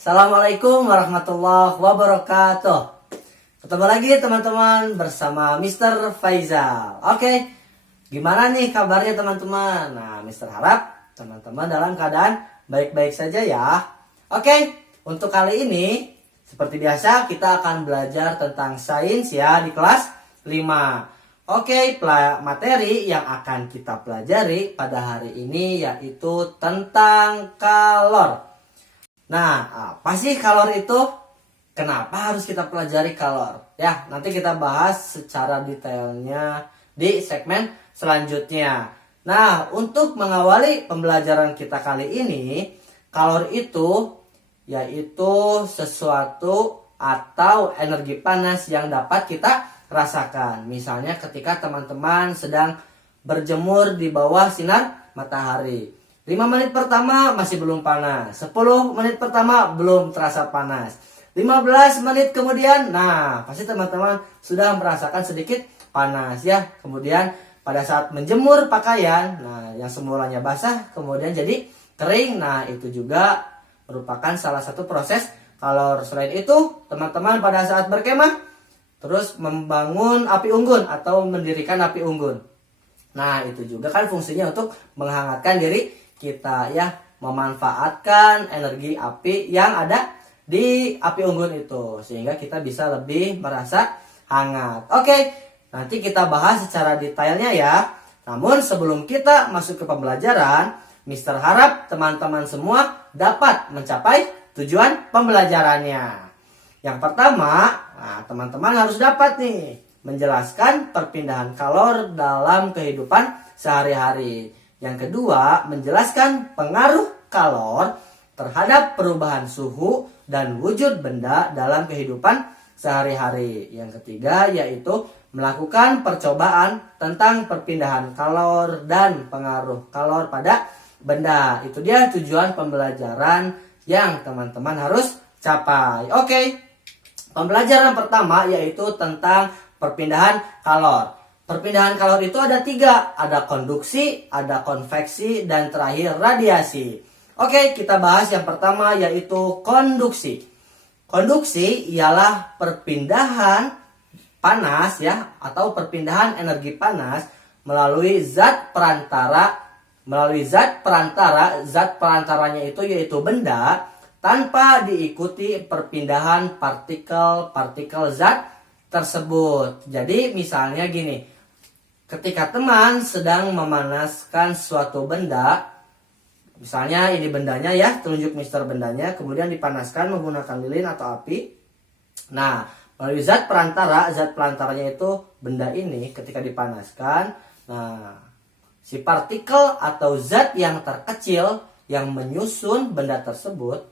Assalamualaikum warahmatullahi wabarakatuh. Ketemu lagi teman-teman bersama Mr. Faizal. Oke, gimana nih kabarnya teman-teman? Nah, Mr. harap teman-teman dalam keadaan baik-baik saja ya. Oke, untuk kali ini seperti biasa kita akan belajar tentang sains ya di kelas 5. Oke, materi yang akan kita pelajari pada hari ini yaitu tentang kalor. Nah, apa sih kalor itu? Kenapa harus kita pelajari kalor? Ya, nanti kita bahas secara detailnya di segmen selanjutnya. Nah, untuk mengawali pembelajaran kita kali ini, kalor itu yaitu sesuatu atau energi panas yang dapat kita rasakan. Misalnya ketika teman-teman sedang berjemur di bawah sinar matahari. 5 menit pertama masih belum panas. 10 menit pertama belum terasa panas. 15 menit kemudian, nah pasti teman-teman sudah merasakan sedikit panas ya. Kemudian pada saat menjemur pakaian, nah yang semulanya basah kemudian jadi kering. Nah itu juga merupakan salah satu proses kalor. Selain itu, teman-teman pada saat berkemah terus membangun api unggun atau mendirikan api unggun. Nah itu juga kan fungsinya untuk menghangatkan diri kita ya, memanfaatkan energi api yang ada di api unggun itu sehingga kita bisa lebih merasa hangat. Oke, nanti kita bahas secara detailnya ya. Namun sebelum kita masuk ke pembelajaran, Mister harap teman-teman semua dapat mencapai tujuan pembelajarannya. Yang pertama, nah, teman-teman harus dapat nih menjelaskan perpindahan kalor dalam kehidupan sehari-hari. Yang kedua, menjelaskan pengaruh kalor terhadap perubahan suhu dan wujud benda dalam kehidupan sehari-hari. Yang ketiga, yaitu melakukan percobaan tentang perpindahan kalor dan pengaruh kalor pada benda. Itu dia tujuan pembelajaran yang teman-teman harus capai. Oke, pembelajaran pertama yaitu tentang perpindahan kalor. Perpindahan kalor itu ada 3, ada konduksi, ada konveksi, dan terakhir radiasi. Oke, kita bahas yang pertama yaitu konduksi. Konduksi ialah perpindahan panas ya, atau perpindahan energi panas melalui zat perantara. Zat perantaranya itu yaitu benda tanpa diikuti perpindahan partikel zat tersebut. Jadi misalnya gini. Ketika teman sedang memanaskan suatu benda, misalnya ini bendanya ya, telunjuk Mister bendanya, kemudian dipanaskan menggunakan lilin atau api. Nah, melalui zat perantaranya itu benda ini ketika dipanaskan, nah si partikel atau zat yang terkecil yang menyusun benda tersebut,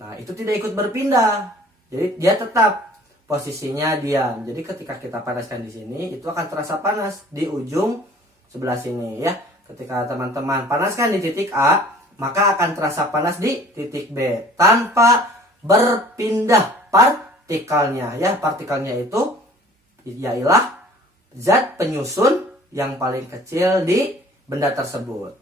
nah itu tidak ikut berpindah. Jadi dia tetap posisinya diam. Jadi ketika kita panaskan di sini, itu akan terasa panas di ujung sebelah sini ya. Ketika teman-teman panaskan di titik A, maka akan terasa panas di titik B tanpa berpindah partikelnya ya. Partikelnya itu ialah zat penyusun yang paling kecil di benda tersebut.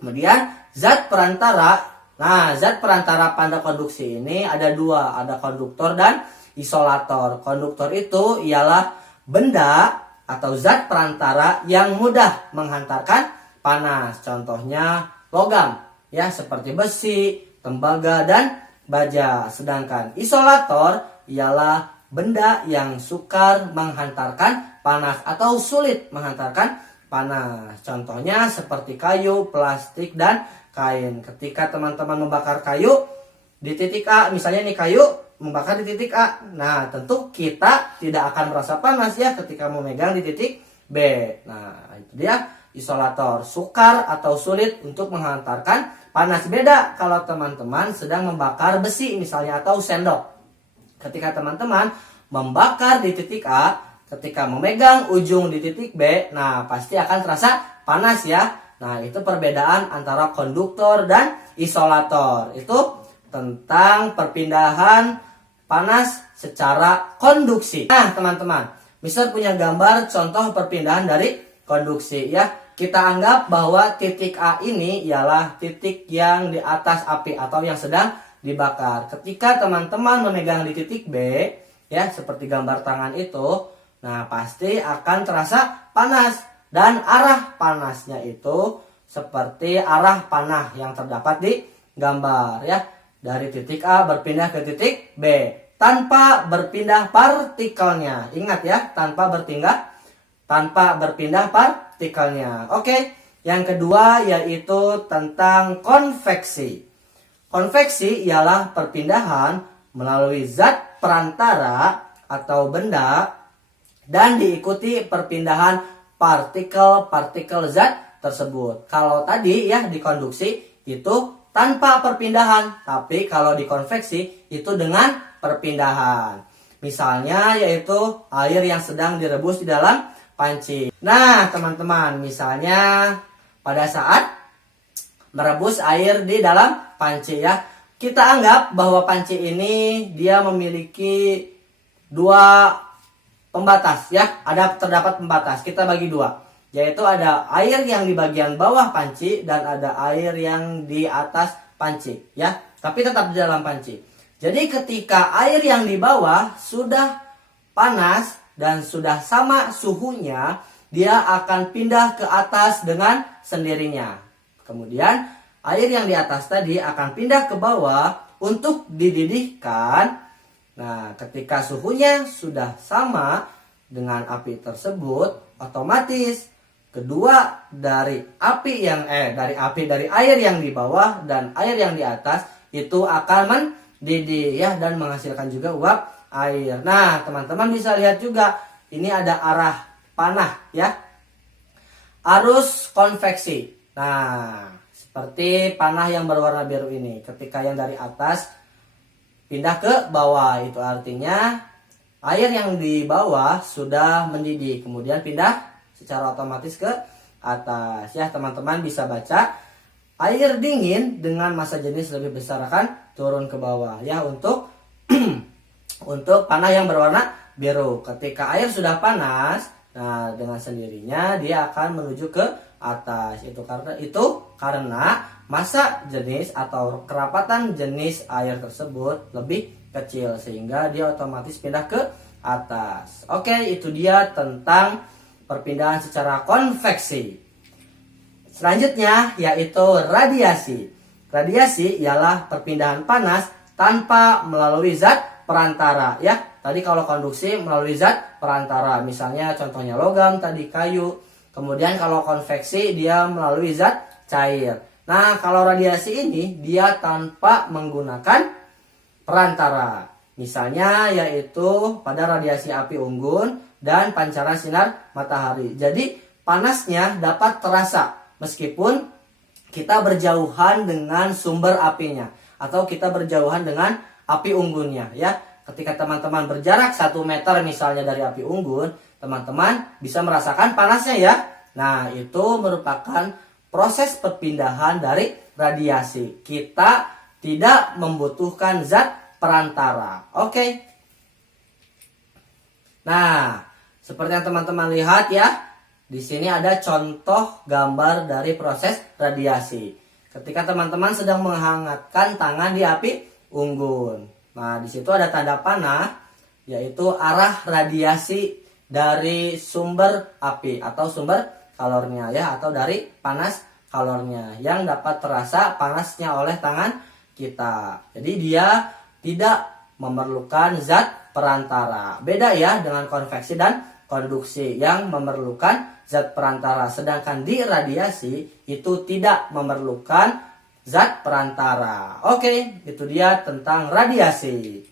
Kemudian zat perantara. Nah, zat perantara pada konduksi ini ada 2, ada konduktor dan isolator. Konduktor itu ialah benda atau zat perantara yang mudah menghantarkan panas. Contohnya logam ya, seperti besi, tembaga dan baja. Sedangkan isolator ialah benda yang sukar menghantarkan panas atau sulit menghantarkan panas. Contohnya seperti kayu, plastik dan kain. Ketika teman-teman membakar kayu di titik A, misalnya nih kayu membakar di titik A. Nah, tentu kita tidak akan merasa panas ya ketika memegang di titik B. Nah, itu dia isolator. Sukar atau sulit untuk menghantarkan panas. Beda kalau teman-teman sedang membakar besi misalnya atau sendok. Ketika teman-teman membakar di titik A, ketika memegang ujung di titik B, nah pasti akan terasa panas ya. Nah, itu perbedaan antara konduktor dan isolator. Itu tentang perpindahan panas secara konduksi. Nah teman-teman, Mister punya gambar contoh perpindahan dari konduksi ya. Kita anggap bahwa titik A ini ialah titik yang di atas api atau yang sedang dibakar. Ketika teman-teman memegang di titik B, ya seperti gambar tangan itu, nah pasti akan terasa panas. Dan arah panasnya itu seperti arah panah yang terdapat di gambar ya. Dari titik A berpindah ke titik B tanpa berpindah partikelnya. Ingat ya, tanpa berpindah partikelnya. Oke, yang kedua yaitu tentang konveksi. Konveksi ialah perpindahan melalui zat perantara atau benda dan diikuti perpindahan partikel-partikel zat tersebut. Kalau tadi ya di konduksi itu tanpa perpindahan, tapi kalau di konveksi itu dengan perpindahan. Misalnya yaitu air yang sedang direbus di dalam panci. Nah, teman-teman, misalnya pada saat merebus air di dalam panci ya, kita anggap bahwa panci ini dia memiliki dua pembatas ya, terdapat pembatas. Kita bagi dua, yaitu ada air yang di bagian bawah panci dan ada air yang di atas panci ya, tapi tetap di dalam panci. Jadi ketika air yang di bawah sudah panas dan sudah sama suhunya, dia akan pindah ke atas dengan sendirinya. Kemudian air yang di atas tadi akan pindah ke bawah untuk dididihkan. Nah, ketika suhunya sudah sama dengan api tersebut, otomatis kedua dari air yang di bawah dan air yang di atas itu akan mendidih ya, dan menghasilkan juga uap air. Nah, teman-teman bisa lihat juga ini ada arah panah ya. Arus konveksi. Nah, seperti panah yang berwarna biru ini. Ketika yang dari atas pindah ke bawah, itu artinya air yang di bawah sudah mendidih, kemudian pindah secara otomatis ke atas ya. Teman-teman bisa baca, air dingin dengan massa jenis lebih besar akan turun ke bawah ya, untuk untuk panah yang berwarna biru. Ketika air sudah panas, nah dengan sendirinya dia akan menuju ke atas. Itu karena massa jenis atau kerapatan jenis air tersebut lebih kecil, sehingga dia otomatis pindah ke atas. Oke, itu dia tentang perpindahan secara konveksi. Selanjutnya yaitu radiasi. Radiasi ialah perpindahan panas tanpa melalui zat perantara ya. Tadi kalau konduksi melalui zat perantara, misalnya contohnya logam, tadi kayu. Kemudian kalau konveksi dia melalui zat cair. Nah, kalau radiasi ini dia tanpa menggunakan perantara. Misalnya yaitu pada radiasi api unggun dan pancaran sinar matahari. Jadi panasnya dapat terasa meskipun kita berjauhan dengan sumber apinya atau kita berjauhan dengan api unggunnya ya. Ketika teman-teman berjarak 1 meter misalnya dari api unggun, teman-teman bisa merasakan panasnya ya. Nah, itu merupakan proses perpindahan dari radiasi. Kita tidak membutuhkan zat perantara. Oke. Nah, seperti yang teman-teman lihat ya, di sini ada contoh gambar dari proses radiasi. Ketika teman-teman sedang menghangatkan tangan di api unggun. Nah, di situ ada tanda panah, yaitu arah radiasi dari sumber api atau sumber kalornya ya, atau dari panas kalornya yang dapat terasa panasnya oleh tangan kita. Jadi dia tidak memerlukan zat perantara. Beda ya dengan konveksi dan konduksi yang memerlukan zat perantara, sedangkan di radiasi itu tidak memerlukan zat perantara. Oke, itu dia tentang radiasi.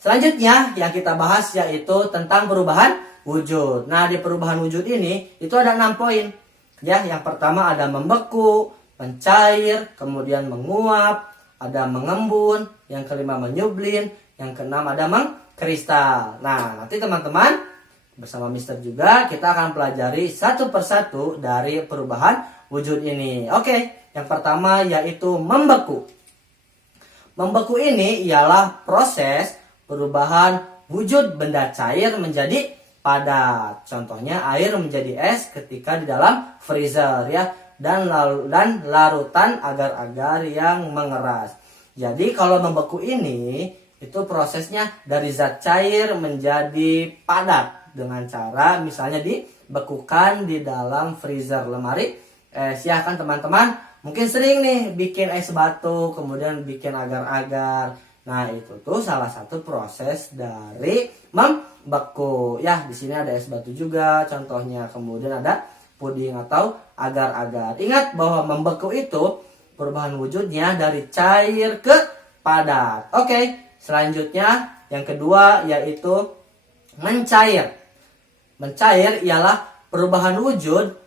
Selanjutnya yang kita bahas yaitu tentang perubahan wujud. Nah, di perubahan wujud ini itu ada 6 poin. Ya, yang pertama ada membeku, mencair, kemudian menguap, ada mengembun, yang kelima menyublin, yang keenam ada mengkristal. Nah, nanti teman-teman bersama Mister juga kita akan pelajari satu persatu dari perubahan wujud ini. Oke, yang pertama yaitu membeku. Membeku ini ialah proses perubahan wujud benda cair menjadi padat. Contohnya air menjadi es ketika di dalam freezer ya, dan larutan agar-agar yang mengeras. Jadi kalau membeku ini itu prosesnya dari zat cair menjadi padat dengan cara misalnya dibekukan di dalam freezer lemari es ya kan teman-teman. Mungkin sering nih bikin es batu, kemudian bikin agar-agar. Nah, itu tuh salah satu proses dari membeku. Ya, di sini ada es batu juga contohnya. Kemudian ada puding atau agar-agar. Ingat bahwa membeku itu perubahan wujudnya dari cair ke padat. Oke, selanjutnya yang kedua yaitu mencair. Mencair ialah perubahan wujud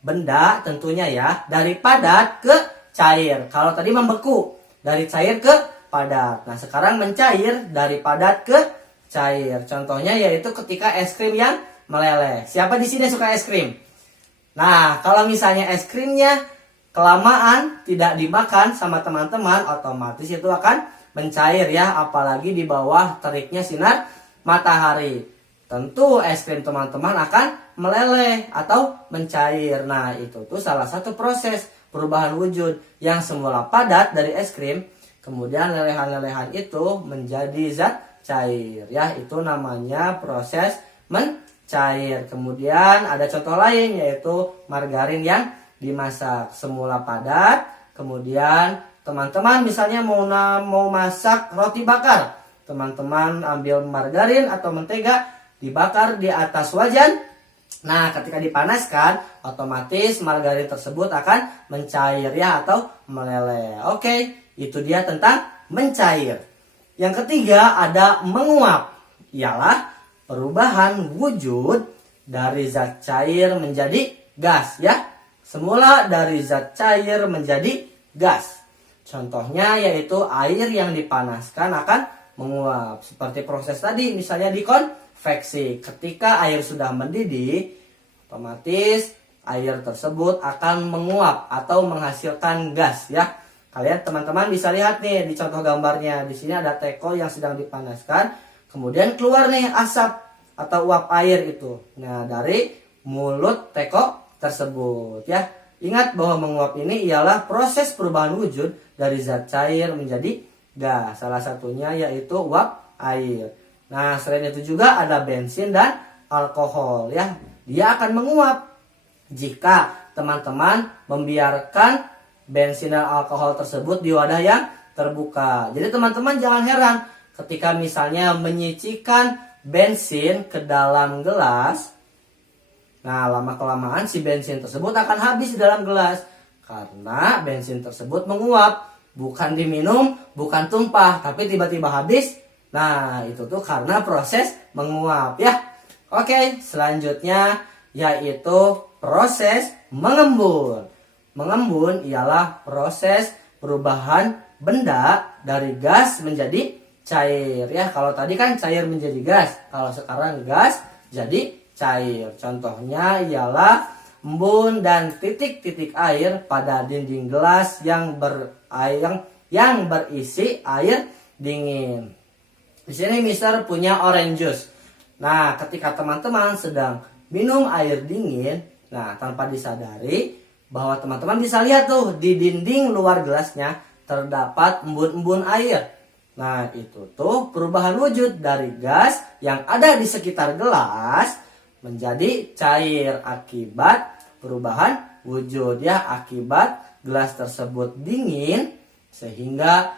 benda tentunya ya dari padat ke cair. Kalau tadi membeku dari cair ke padat. Nah, sekarang mencair dari padat ke cair. Contohnya yaitu ketika es krim yang meleleh. Siapa di sini suka es krim? Nah, kalau misalnya es krimnya kelamaan tidak dimakan sama teman-teman, otomatis itu akan mencair ya, apalagi di bawah teriknya sinar matahari. Tentu es krim teman-teman akan meleleh atau mencair. Nah, itu tuh salah satu proses perubahan wujud yang semula padat dari es krim, kemudian lelehan-lelehan itu menjadi zat cair ya, itu namanya proses mencair. Kemudian ada contoh lain yaitu margarin yang dimasak semula padat, kemudian teman-teman misalnya mau masak roti bakar, teman-teman ambil margarin atau mentega dibakar di atas wajan. Nah, ketika dipanaskan, otomatis margarin tersebut akan mencair ya atau meleleh. Oke, itu dia tentang mencair. Yang ketiga ada menguap. Ialah perubahan wujud dari zat cair menjadi gas ya. Semula dari zat cair menjadi gas. Contohnya yaitu air yang dipanaskan akan menguap. Seperti proses tadi misalnya di konveksi. Ketika air sudah mendidih, otomatis air tersebut akan menguap atau menghasilkan gas ya. Kalian teman-teman bisa lihat nih di contoh gambarnya. Di sini ada teko yang sedang dipanaskan, kemudian keluar nih asap atau uap air itu. Nah, dari mulut teko tersebut ya. Ingat bahwa menguap ini ialah proses perubahan wujud dari zat cair menjadi gas. Salah satunya yaitu uap air. Nah, selain itu juga ada bensin dan alkohol ya. Dia akan menguap jika teman-teman membiarkan bensin dan alkohol tersebut di wadah yang terbuka. Jadi teman-teman jangan heran ketika misalnya menyicikan bensin ke dalam gelas. Nah, lama-kelamaan si bensin tersebut akan habis di dalam gelas. Karena bensin tersebut menguap. Bukan diminum, bukan tumpah, tapi tiba-tiba habis. Nah, itu tuh karena proses menguap ya. Oke, selanjutnya yaitu proses mengembun. Mengembun ialah proses perubahan benda dari gas menjadi cair ya. Kalau tadi kan cair menjadi gas, kalau sekarang gas jadi cair. Contohnya ialah embun dan titik-titik air pada dinding gelas yang berisi air dingin. Di sini Mister punya orange juice. Nah, ketika teman-teman sedang minum air dingin, nah tanpa disadari bahwa teman-teman bisa lihat tuh di dinding luar gelasnya terdapat embun-embun air. Nah, itu tuh perubahan wujud dari gas yang ada di sekitar gelas menjadi cair akibat perubahan wujud ya, akibat gelas tersebut dingin sehingga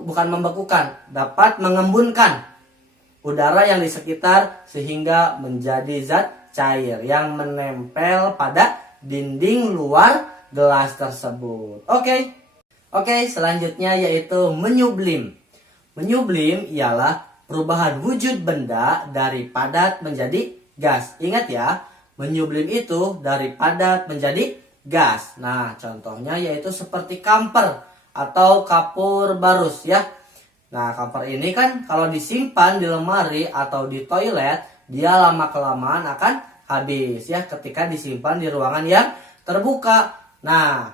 bukan membekukan, dapat mengembunkan udara yang di sekitar sehingga menjadi zat cair yang menempel pada dinding luar gelas tersebut. Oke, selanjutnya yaitu menyublim. Menyublim ialah perubahan wujud benda dari padat menjadi gas. Ingat ya, menyublim itu dari padat menjadi gas. Nah, contohnya yaitu seperti kamper atau kapur barus ya. Nah, kamper ini kan kalau disimpan di lemari atau di toilet, dia lama-kelamaan akan habis ya ketika disimpan di ruangan yang terbuka. Nah,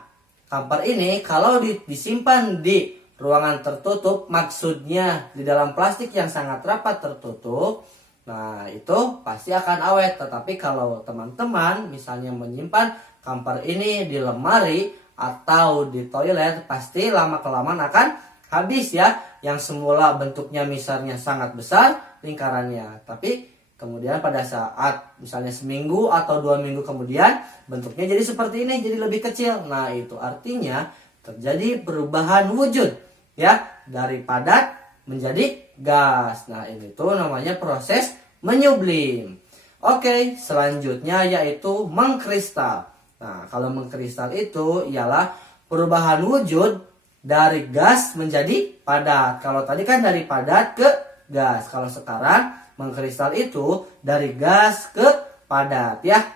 kamper ini kalau disimpan di ruangan tertutup, maksudnya di dalam plastik yang sangat rapat tertutup, nah itu pasti akan awet. Tetapi kalau teman-teman misalnya menyimpan kamper ini di lemari atau di toilet, pasti lama-kelamaan akan habis ya, yang semula bentuknya misalnya sangat besar lingkarannya, tapi kemudian pada saat misalnya seminggu atau 2 minggu kemudian bentuknya jadi seperti ini, jadi lebih kecil. Nah, itu artinya terjadi perubahan wujud ya, dari padat menjadi gas. Nah, ini tuh namanya proses menyublim. Oke, selanjutnya yaitu mengkristal. Nah, kalau mengkristal itu ialah perubahan wujud dari gas menjadi padat. Kalau tadi kan dari padat ke gas. Kalau sekarang mengkristal itu dari gas ke padat ya.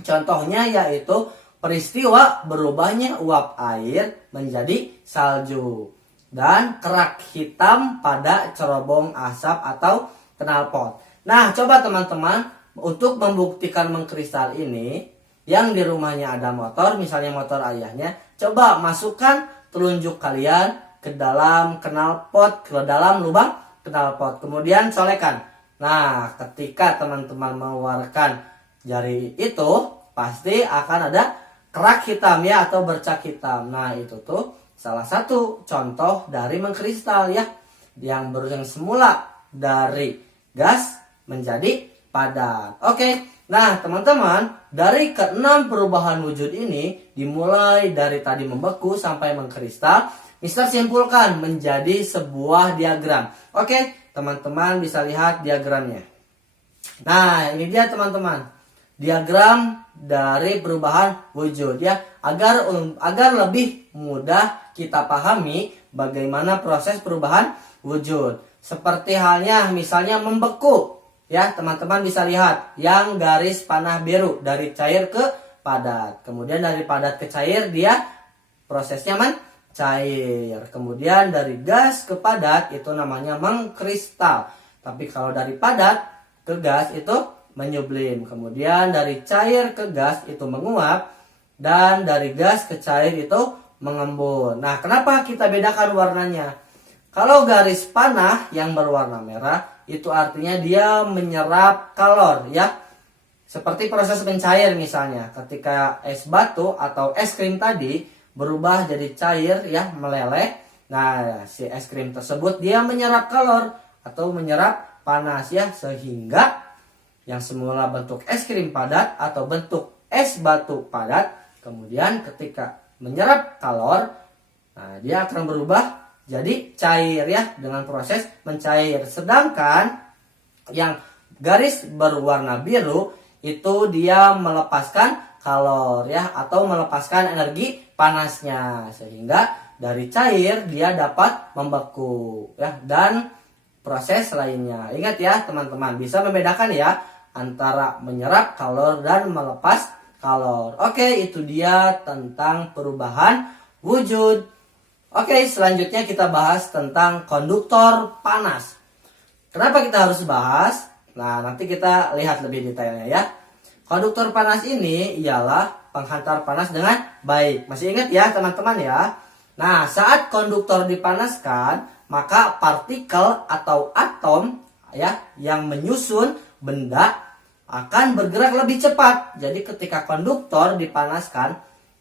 Contohnya yaitu peristiwa berubahnya uap air menjadi salju dan kerak hitam pada cerobong asap atau knalpot. Nah, coba teman-teman untuk membuktikan mengkristal ini, yang di rumahnya ada motor, misalnya motor ayahnya, coba masukkan telunjuk kalian ke dalam knalpot, ke dalam lubang knalpot, kemudian colekan. Nah, ketika teman-teman mengeluarkan jari itu, pasti akan ada kerak hitam ya, atau bercak hitam. Nah, itu tuh salah satu contoh dari mengkristal ya, yang semula dari gas menjadi padat. Oke, nah teman-teman, dari keenam perubahan wujud ini, dimulai dari tadi membeku sampai mengkristal, Mister simpulkan menjadi sebuah diagram. Oke, teman-teman bisa lihat diagramnya. Nah, ini dia teman-teman, diagram dari perubahan wujud ya, agar lebih mudah kita pahami bagaimana proses perubahan wujud. Seperti halnya misalnya membeku ya, teman-teman bisa lihat yang garis panah biru dari cair ke padat. Kemudian dari padat ke cair dia prosesnya cair. Kemudian dari gas ke padat itu namanya mengkristal. Tapi kalau dari padat ke gas itu menyublim. Kemudian dari cair ke gas itu menguap. Dan dari gas ke cair itu mengembun. Nah, kenapa kita bedakan warnanya? Kalau garis panah yang berwarna merah itu artinya dia menyerap kalor ya. Seperti proses mencair misalnya. Ketika es batu atau es krim tadi berubah jadi cair ya, meleleh. Nah, si es krim tersebut dia menyerap kalor atau menyerap panas ya, sehingga yang semula bentuk es krim padat atau bentuk es batu padat, kemudian ketika menyerap kalor, nah dia akan berubah jadi cair ya, dengan proses mencair. Sedangkan yang garis berwarna biru itu dia melepaskan kalor ya, atau melepaskan energi panasnya, sehingga dari cair dia dapat membeku ya, dan proses lainnya. Ingat ya teman-teman, bisa membedakan ya antara menyerap kalor dan melepas kalor. Oke, itu dia tentang perubahan wujud. Oke, selanjutnya kita bahas tentang konduktor panas. Kenapa kita harus bahas? Nah, nanti kita lihat lebih detailnya ya. Konduktor panas ini ialah penghantar panas dengan baik. Masih ingat ya teman-teman ya? Nah, saat konduktor dipanaskan, maka partikel atau atom ya yang menyusun benda akan bergerak lebih cepat. Jadi ketika konduktor dipanaskan,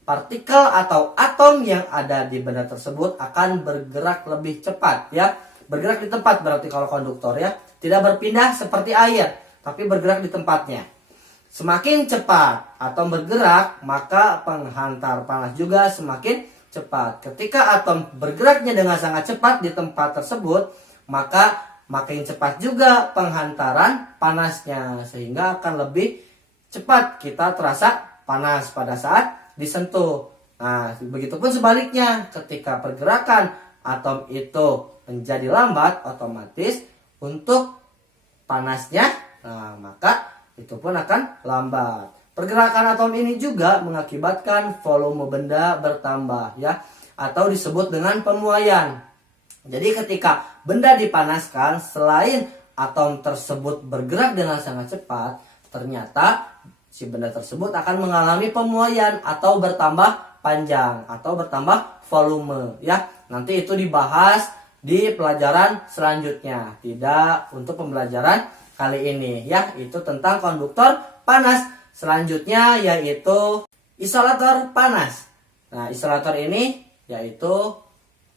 partikel atau atom yang ada di benda tersebut akan bergerak lebih cepat ya. Bergerak di tempat berarti kalau konduktor ya. Tidak berpindah seperti air, tapi bergerak di tempatnya. Semakin cepat atom bergerak, maka penghantar panas juga semakin cepat. Ketika atom bergeraknya dengan sangat cepat di tempat tersebut, maka makin cepat juga penghantaran panasnya, sehingga akan lebih cepat kita terasa panas pada saat disentuh. Nah, begitupun sebaliknya, ketika pergerakan atom itu menjadi lambat, otomatis untuk panasnya, nah maka itu pun akan lambat. Pergerakan atom ini juga mengakibatkan volume benda bertambah ya, atau disebut dengan pemuaian. Jadi ketika benda dipanaskan, selain atom tersebut bergerak dengan sangat cepat, ternyata si benda tersebut akan mengalami pemuaian atau bertambah panjang atau bertambah volume ya. Nanti itu dibahas di pelajaran selanjutnya, tidak untuk pembelajaran kali ini ya. Itu tentang konduktor panas. Selanjutnya yaitu isolator panas. Nah, isolator ini yaitu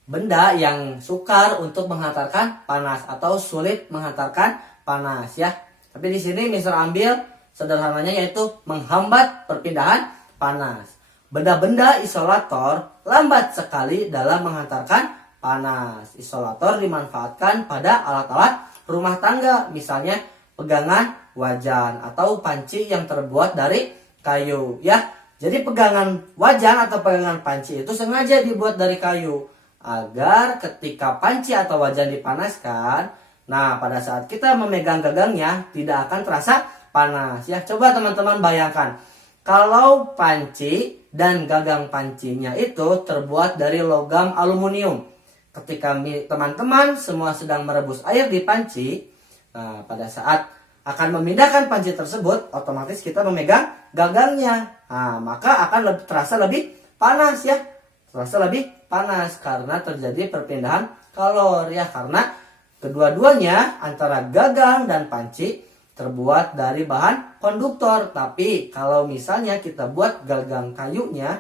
benda yang sukar untuk menghantarkan panas atau sulit menghantarkan panas ya. Tapi di sini Mister ambil sederhananya yaitu menghambat perpindahan panas. Benda-benda isolator lambat sekali dalam menghantarkan panas. Isolator dimanfaatkan pada alat-alat rumah tangga, misalnya pegangan wajan atau panci yang terbuat dari kayu ya. Jadi pegangan wajan atau pegangan panci itu sengaja dibuat dari kayu agar ketika panci atau wajan dipanaskan, nah pada saat kita memegang gagangnya tidak akan terasa panas ya. Coba teman-teman bayangkan kalau panci dan gagang pancinya itu terbuat dari logam aluminium. Ketika teman-teman semua sedang merebus air di panci, nah pada saat akan memindahkan panci tersebut, otomatis kita memegang gagangnya. Nah, maka akan terasa lebih panas ya. Terasa lebih panas karena terjadi perpindahan kalor ya. Karena kedua-duanya antara gagang dan panci terbuat dari bahan konduktor. Tapi kalau misalnya kita buat gagang pancinya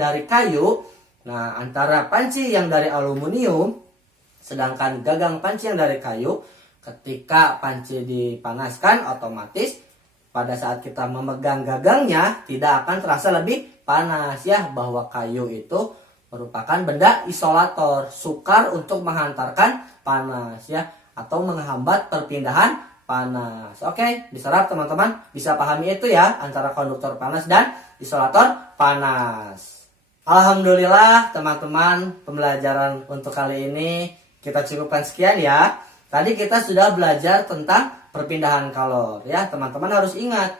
dari kayu, nah antara panci yang dari aluminium sedangkan gagang panci yang dari kayu, ketika panci dipanaskan otomatis pada saat kita memegang gagangnya tidak akan terasa lebih panas ya. Bahwa kayu itu merupakan benda isolator, sukar untuk menghantarkan panas ya, atau menghambat perpindahan panas. Oke, diserap teman-teman bisa pahami itu ya, antara konduktor panas dan isolator panas. Alhamdulillah teman-teman, pembelajaran untuk kali ini kita cukupkan sekian ya. Tadi kita sudah belajar tentang perpindahan kalor ya. Teman-teman harus ingat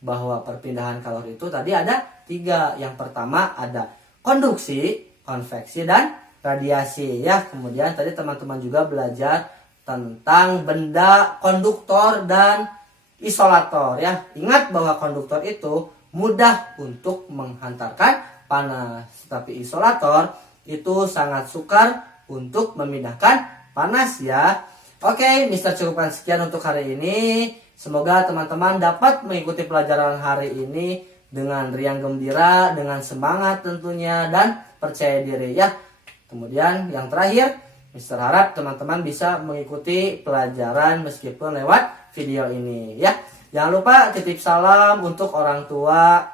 bahwa perpindahan kalor itu tadi ada 3. Yang pertama ada konduksi, konveksi, dan radiasi ya. Kemudian tadi teman-teman juga belajar tentang benda konduktor dan isolator ya. Ingat bahwa konduktor itu mudah untuk menghantarkan panas, tapi isolator itu sangat sukar untuk memindahkan panas ya. Oke, Mister cukupkan sekian untuk hari ini. Semoga teman-teman dapat mengikuti pelajaran hari ini dengan riang gembira, dengan semangat tentunya, dan percaya diri ya. Kemudian yang terakhir, Mister harap teman-teman bisa mengikuti pelajaran meskipun lewat video ini ya. Jangan lupa titip salam untuk orang tua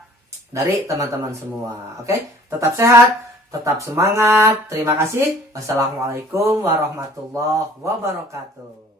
dari teman-teman semua. Oke, tetap sehat, tetap semangat. Terima kasih. Wassalamualaikum warahmatullahi wabarakatuh.